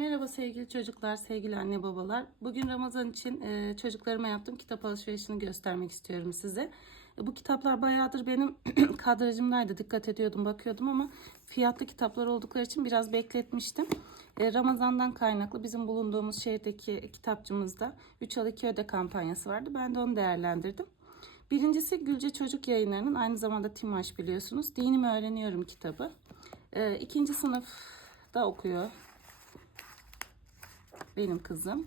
Merhaba sevgili çocuklar, sevgili anne babalar. Bugün Ramazan için e, çocuklarıma yaptığım kitap alışverişini göstermek istiyorum size. E, bu kitaplar bayağıdır benim kadrajımdaydı. Dikkat ediyordum, bakıyordum ama fiyatlı kitaplar oldukları için biraz bekletmiştim. E, Ramazan'dan kaynaklı bizim bulunduğumuz şehirdeki kitapçımızda 3 al 2 öde kampanyası vardı. Ben de onu değerlendirdim. Birincisi Gülce Çocuk Yayınları'nın aynı zamanda Timaş biliyorsunuz. Dinimi Öğreniyorum kitabı. E, ikinci sınıfta okuyor benim kızım.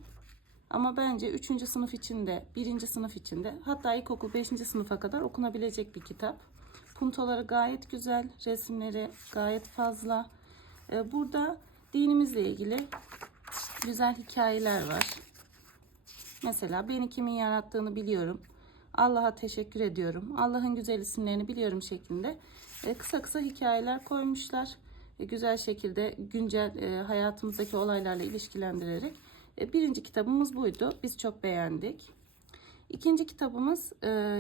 Ama bence 3. sınıf içinde, 1. sınıf içinde hatta ilkokul 5. sınıfa kadar okunabilecek bir kitap. Puntoları gayet güzel, resimleri gayet fazla. Ee, Burada dinimizle ilgili güzel hikayeler var. Mesela beni kimin yarattığını biliyorum. Allah'a teşekkür ediyorum. Allah'ın güzel isimlerini biliyorum şeklinde e, kısa kısa hikayeler koymuşlar. E, güzel şekilde güncel e, hayatımızdaki olaylarla ilişkilendirerek. E, birinci kitabımız buydu. Biz çok beğendik. İkinci kitabımız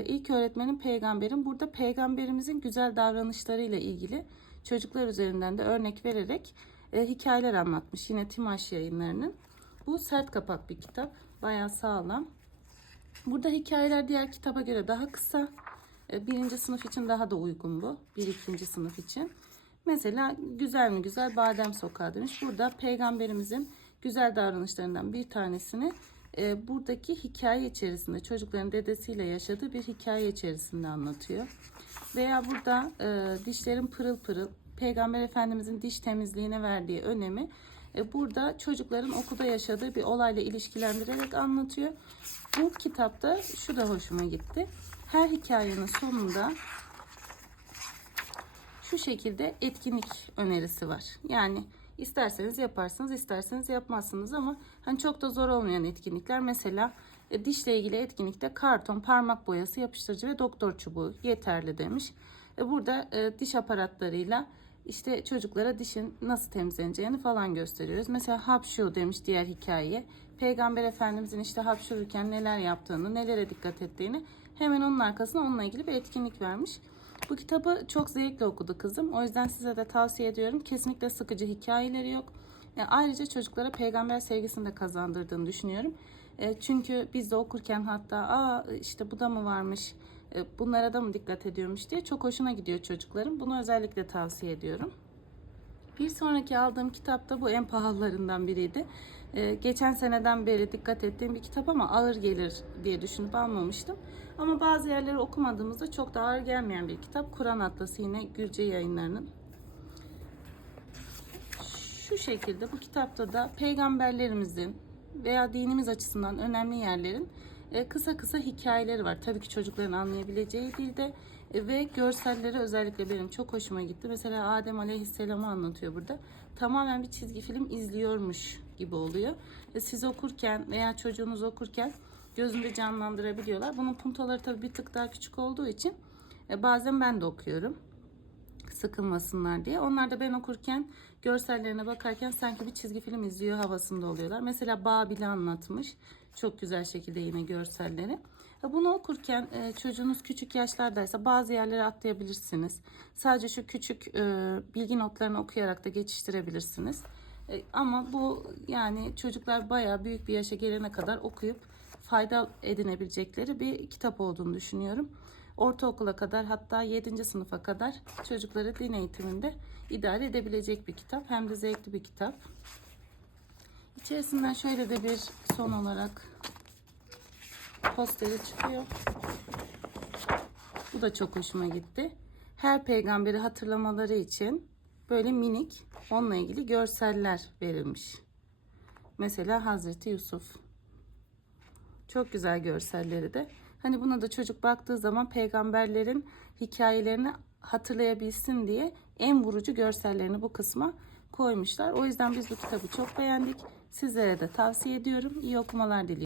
ilk öğretmenin peygamberin. Burada peygamberimizin güzel davranışlarıyla ilgili çocuklar üzerinden de örnek vererek hikayeler anlatmış. Yine Timaş yayınlarının. Bu sert kapak bir kitap. Bayağı sağlam. Burada hikayeler diğer kitaba göre daha kısa. Birinci sınıf için daha da uygun bu. Bir ikinci sınıf için. Mesela güzel mi güzel Badem Sokağı demiş. Burada peygamberimizin güzel davranışlarından bir tanesini e, buradaki hikaye içerisinde çocukların dedesiyle yaşadığı bir hikaye içerisinde anlatıyor. Veya burada e, dişlerin pırıl pırıl Peygamber Efendimizin diş temizliğine verdiği önemi e, burada çocukların okulda yaşadığı bir olayla ilişkilendirerek anlatıyor. Bu kitapta şu da hoşuma gitti. Her hikayenin sonunda şu şekilde etkinlik önerisi var. Yani isterseniz yaparsınız, isterseniz yapmazsınız ama hani çok da zor olmayan etkinlikler. Mesela e, dişle ilgili etkinlikte karton, parmak boyası, yapıştırıcı ve doktor çubuğu yeterli demiş. E, burada e, diş aparatlarıyla işte çocuklara dişin nasıl temizleneceğini falan gösteriyoruz. Mesela hapşu demiş diğer hikayeye. Peygamber Efendimizin işte hapşururken neler yaptığını, nelere dikkat ettiğini hemen onun arkasına onunla ilgili bir etkinlik vermiş. Bu kitabı çok zevkle okudu kızım. O yüzden size de tavsiye ediyorum. Kesinlikle sıkıcı hikayeleri yok. E, ayrıca çocuklara peygamber sevgisini de kazandırdığını düşünüyorum. E, çünkü biz de okurken hatta aa işte bu da mı varmış, e, bunlara da mı dikkat ediyormuş diye çok hoşuna gidiyor çocukların. Bunu özellikle tavsiye ediyorum. Bir sonraki aldığım kitap da bu en pahalılarından biriydi. Ee, geçen seneden beri dikkat ettiğim bir kitap ama ağır gelir diye düşünüp almamıştım. Ama bazı yerleri okumadığımızda çok da ağır gelmeyen bir kitap. Kur'an Atlası yine Gülce yayınlarının. Şu şekilde bu kitapta da peygamberlerimizin veya dinimiz açısından önemli yerlerin kısa kısa hikayeleri var. Tabii ki çocukların anlayabileceği dilde e, ve görselleri özellikle benim çok hoşuma gitti. Mesela Adem Aleyhisselam'ı anlatıyor burada. Tamamen bir çizgi film izliyormuş gibi oluyor. E, Siz okurken veya çocuğunuz okurken gözünde canlandırabiliyorlar. Bunun puntoları tabii bir tık daha küçük olduğu için e, bazen ben de okuyorum sıkılmasınlar diye. Onlar da ben okurken görsellerine bakarken sanki bir çizgi film izliyor havasında oluyorlar. Mesela Babil'i anlatmış. Çok güzel şekilde yine görselleri. Ya Bunu okurken e, çocuğunuz küçük yaşlardaysa bazı yerlere atlayabilirsiniz. Sadece şu küçük e, bilgi notlarını okuyarak da geçiştirebilirsiniz. E, ama bu yani çocuklar bayağı büyük bir yaşa gelene kadar okuyup fayda edinebilecekleri bir kitap olduğunu düşünüyorum. Ortaokula kadar hatta 7. sınıfa kadar çocukları din eğitiminde idare edebilecek bir kitap. Hem de zevkli bir kitap. İçerisinden şöyle de bir son olarak posteri çıkıyor. Bu da çok hoşuma gitti. Her peygamberi hatırlamaları için böyle minik onunla ilgili görseller verilmiş. Mesela Hazreti Yusuf. Çok güzel görselleri de. Hani buna da çocuk baktığı zaman peygamberlerin hikayelerini hatırlayabilsin diye en vurucu görsellerini bu kısma koymuşlar. O yüzden biz bu kitabı çok beğendik. Sizlere de tavsiye ediyorum. İyi okumalar diliyorum.